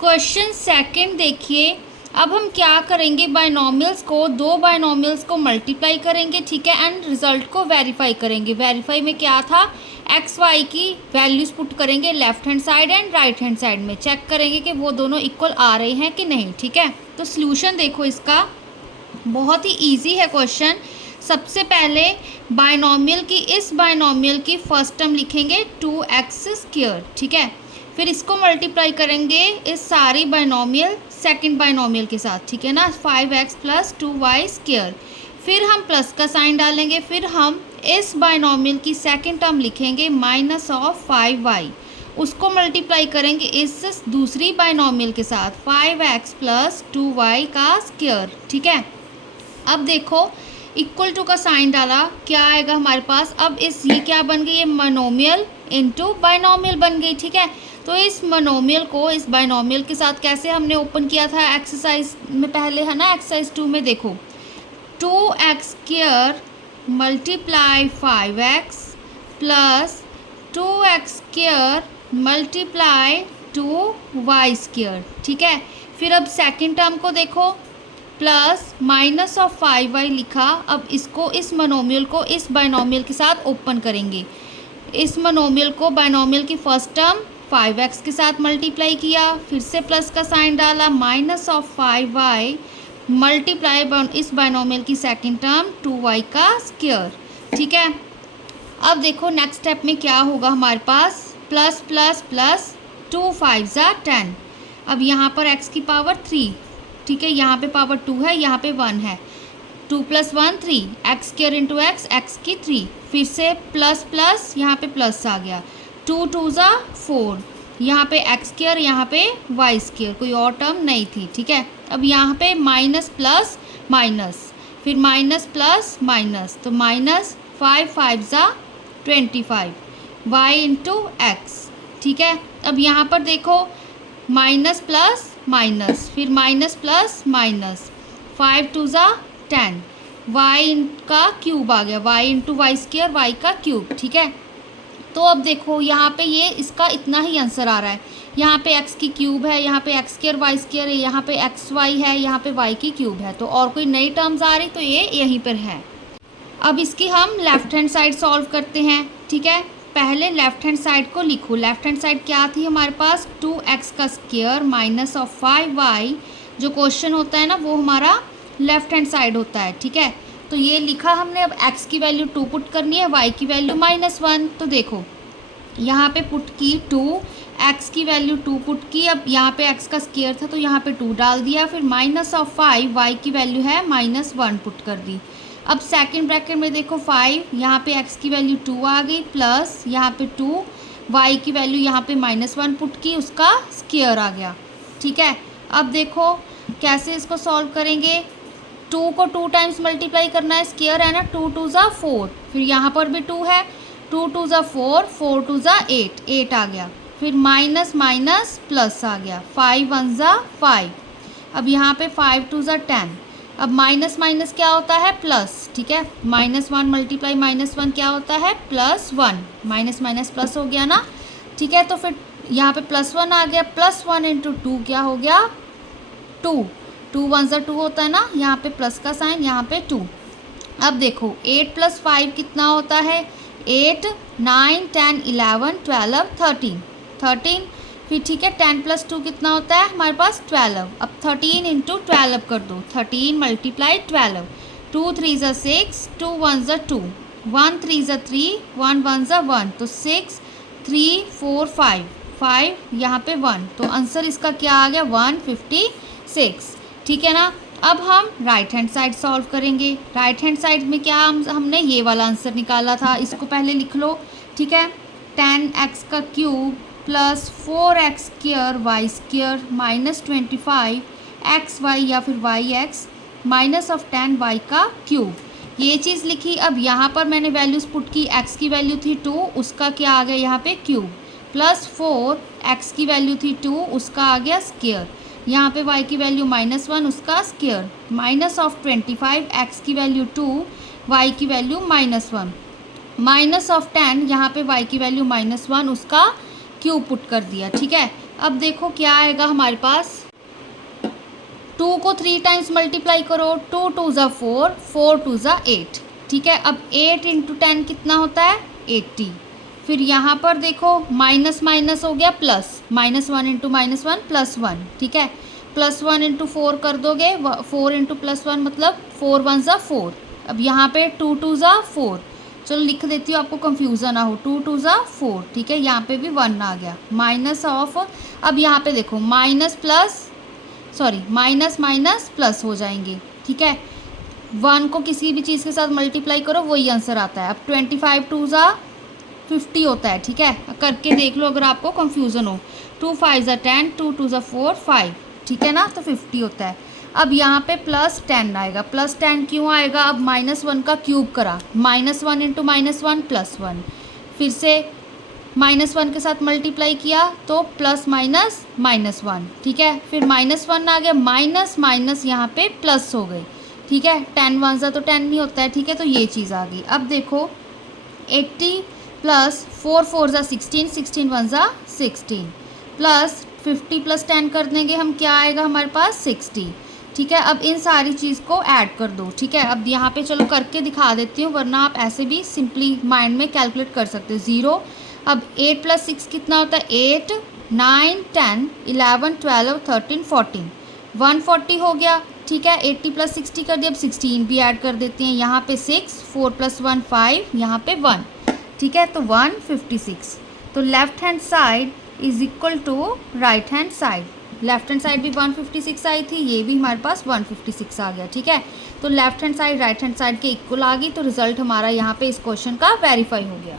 Question second देखिए। अब हम क्या करेंगे, बाइनोमियल्स को, दो बाइनोमियल्स को मल्टीप्लाई करेंगे, ठीक है, एंड रिजल्ट को वेरीफाई करेंगे। वेरीफाई में क्या था, एक्स वाई की वैल्यूज पुट करेंगे left hand side and right hand side में, चेक करेंगे कि वो दोनों इक्वल आ रहे हैं कि नहीं, ठीक है। तो सॉल्यूशन देखो इसका, बहुत ही इजी है क्वेश्चन। सबसे पहले बाइनोमियल की, इस बाइनोमियल की फर्स्ट टर्म लिखेंगे 2x², ठीक है। फिर इसको मल्टीप्लाई करेंगे इस सारी बाइनोमियल सेकंड बाइनोमियल के साथ, ठीक है ना, 5x + 2y²। फिर हम प्लस का साइन डालेंगे। फिर हम इस बाइनोमियल की सेकंड टर्म लिखेंगे -5y, उसको मल्टीप्लाई करेंगे इस दूसरी बाइनोमियल के साथ 5x + 2y², ठीक है। अब देखो इक्वल टू का साइन डाला, क्या आएगा हमारे पास, अब इस ये क्या बन गई, ये मोनोमियल इनटू बाइनोमियल बन गई, ठीक है। तो इस मोनोमियल को इस बाइनोमियल के साथ कैसे हमने ओपन किया था एक्सरसाइज में पहले, है ना, एक्सरसाइज 2 में देखो 2x² × 5x + 2x² × 2y², ठीक है। फिर अब सेकंड टर्म को देखो, +-5y लिखा। अब इसको, इस मोनोमियल को इस बाइनोमियल के साथ ओपन करेंगे। इस मोनोमियल को बाइनोमियल की फर्स्ट टर्म 5x के साथ मल्टीप्लाई किया, फिर से प्लस का साइन डाला, -5y मल्टीप्लाई इस बाइनोमियल की सेकंड टर्म 2y², ठीक है। अब देखो नेक्स्ट स्टेप में क्या होगा हमारे पास, प्लस प्लस प्लस 2 5 ज़ा 10। अब यहाँ पर x की पावर 3, ठीक है, यहाँ पे पावर 2 है, यहाँ पे 1 है, 2 + 1 3, x² × x, x की 3, फिर से प्लस प्लस, यहाँ पे प्लस आ गया, 2 2 ज़ा 4, यहाँ पे x², यहाँ पे y², कोई और टर्म नहीं थी, ठीक है। अब यहाँ पे माइनस प्लस माइनस, फिर माइनस प्लस माइनस, तो -5 5 ज़ा 25, y × x, ठीक है। अब यहाँ पर देखो माइनस प्लस माइनस, फिर माइनस प्लस माइनस, 5 2 ज़ा 10, y का क्यूब आ गया, y × y², y का क्यूब, ठीक है। तो अब देखो यहाँ पे ये इसका इतना ही आंसर आ रहा है, यहाँ पे x की क्यूब है, यहाँ पे x² y² है, यहाँ पे xy है, यहाँ पे y की क्यूब है, तो और कोई नई टर्म्स आ रही तो ये यहीं पर है। अब इसकी हम लेफ्ट हैंड साइड सॉल्व करते हैं, ठीक है। पहले लेफ्ट हैंड साइड को लिखो। लेफ्ट हैंड साइड क्या थी हमारे पास, 2x² - 5y, जो क्वेश्चन होता है ना वो हमारा लेफ्ट हैंड साइड होता है, ठीक है। तो ये लिखा हमने। अब x की वैल्यू 2 पुट करनी है, y की वैल्यू -1। तो देखो यहाँ पे पुट की 2, x की वैल्यू 2 पुट की। अब यहाँ पे x का स्क्वायर था तो यहाँ पे 2 डाल दिया, फिर -5, y की वैल्यू है -1 पुट कर दी। अब सेकंड ब्रैकेट में देखो 5, यहाँ पे x की वैल्यू 2 आ गई, प्लस यहाँ पे 2, y की वैल्यू यहाँ पे -1 पुट की, उसका स्क्वायर आ गया, ठीक है। अब देखो कैसे इसको सॉल्व करेंगे, 2 को 2 टाइम्स मल्टीप्लाई करना है, स्क्वायर है ना, 2 2 ज़ा 4, फिर यहाँ पर भी 2 है, 2 2 ज़ा 4, 4 2 ज़ा 8, 8 आ गया, फिर माइनस माइनस प्लस आ गया, 5 1 ज़ा 5। अब यहाँ पे 5 2 ज़ा 10। अब माइनस माइनस क्या होता है, प्लस, ठीक है। -1 मल्टीप्लाई -1 क्या होता है, +1, माइनस माइनस प्लस हो गया ना, ठीक है। तो फिर यहाँ पे +1 आ गया, +1 × 2 क्या हो गया, 2, 2 1 ज़ा 2 होता है ना, यहाँ पे प्लस का साइन, यहाँ पे 2। अब देखो 8 + 5 कितना होता है, 8 9 10 11 12 13, 13, फिर ठीक है। 10 + 2 कितना होता है हमारे पास, 12। अब 13 × 12 कर दो, 13 × 12, 2 3 ज़ा 6, 2 1 ज़ा 2, 1 3 ज़ा 3, 1 1 ज़ा 1, तो 6 3 4 5, 5 यहाँ पे 1, तो आंसर इसका क्या आ गया, 156, ठीक है ना। अब हम राइट हैंड साइड सॉल्व करेंगे। राइट हैंड साइड में क्या हमने ये वाला आंसर निकाला था, इसको पहले लिख लो, ठीक है। 10x³ + 4x² y² -25 xy या फिर yx -10y³, ये चीज़ लिखी। अब यहाँ पर मैंने वैल्यूज़ पुट की, x की वैल्यू थी 2, उसका क्या आ गया यहाँ पे क्यूब, +4, x की वैल्यू थी 2, उसका आ गया स्क्वायर, यहाँ पे y की वैल्यू -1, उसका स्क्वायर, -25, x की वैल्यू 2, y की वैल्यू -1, -10, यहाँ पे y की वैल्यू -1, उसका क्यूब पुट कर दिया, ठीक है। अब देखो क्या आएगा हमारे पास, 2 को 3 टाइम्स मल्टीप्लाई करो, 2 2 ज़ा 4, 4 2 ज़ा 8। ठीक है, अब 8 इंटू 10 कितना होता है, 80। फिर यहाँ पर देखो माइनस माइनस हो गया प्लस, -1 इंटू -1 +1। ठीक है, +1 इंटू 4 कर दोगे, 4 इंटू +1 मतलब 4 1 ज़ा 4। अब यहाँ पे 2 2 ज़ा 4, चलो लिख देती हूँ आपको कंफ्यूजन ना हो, 2 2 ज़ा 4। ठीक है, यहाँ पे भी 1 आ गया, माइनस ऑफ, अब यहाँ पे देखो माइनस माइनस प्लस हो जाएंगे। ठीक है, 1 को किसी भी चीज़ के साथ मल्टीप्लाई करो वही आंसर आता है। अब 25 2 ज़ा 50 होता है। ठीक है, करके देख लो अगर आपको कंफ्यूजन हो। 2 5 ज़ा 10, 2 2 ज़ा 4 5। ठीक है ना, तो 50 होता है। अब यहाँ पे +10 आएगा, +10 क्यों आएगा, अब -1 का क्यूब करा, -1 इंटू -1 +1, फिर से -1 के साथ मल्टीप्लाई किया तो प्लस माइनस -1। ठीक है, फिर -1 आ गया, माइनस माइनस यहाँ पे प्लस हो गई। ठीक है, 10 1 ज़ा तो 10 नहीं होता है। ठीक है, तो ये चीज़ आ गई। अब देखो 80 प्लस 4 4 ज़ा 16, 16 1 ज़ा 16 प्लस 50 + 10 कर देंगे हम, क्या आएगा हमारे पास 60। ठीक है, अब इन सारी चीज़ को ऐड कर दो। ठीक है, अब यहाँ पे चलो करके दिखा देती हूँ, वरना आप ऐसे भी सिंपली माइंड में कैलकुलेट कर सकते हो। 0, अब 8 + 6 कितना होता है, 8 9 10 11 12 13 14, 140 हो गया। ठीक है, 80 + 60 कर दिया, अब 16 भी ऐड कर देते हैं, यहाँ पे 6, 4 + 1 5, यहाँ पे 1। ठीक है, तो 156। तो left hand side is equal to right hand side. Left hand side भी 156 आई थी, ये भी हमारे पास 156 आ गया। ठीक है, तो left hand side right hand side के इक्वल आ गई, तो रिजल्ट हमारा यहाँ पे इस क्वेश्चन का वेरीफाई हो गया।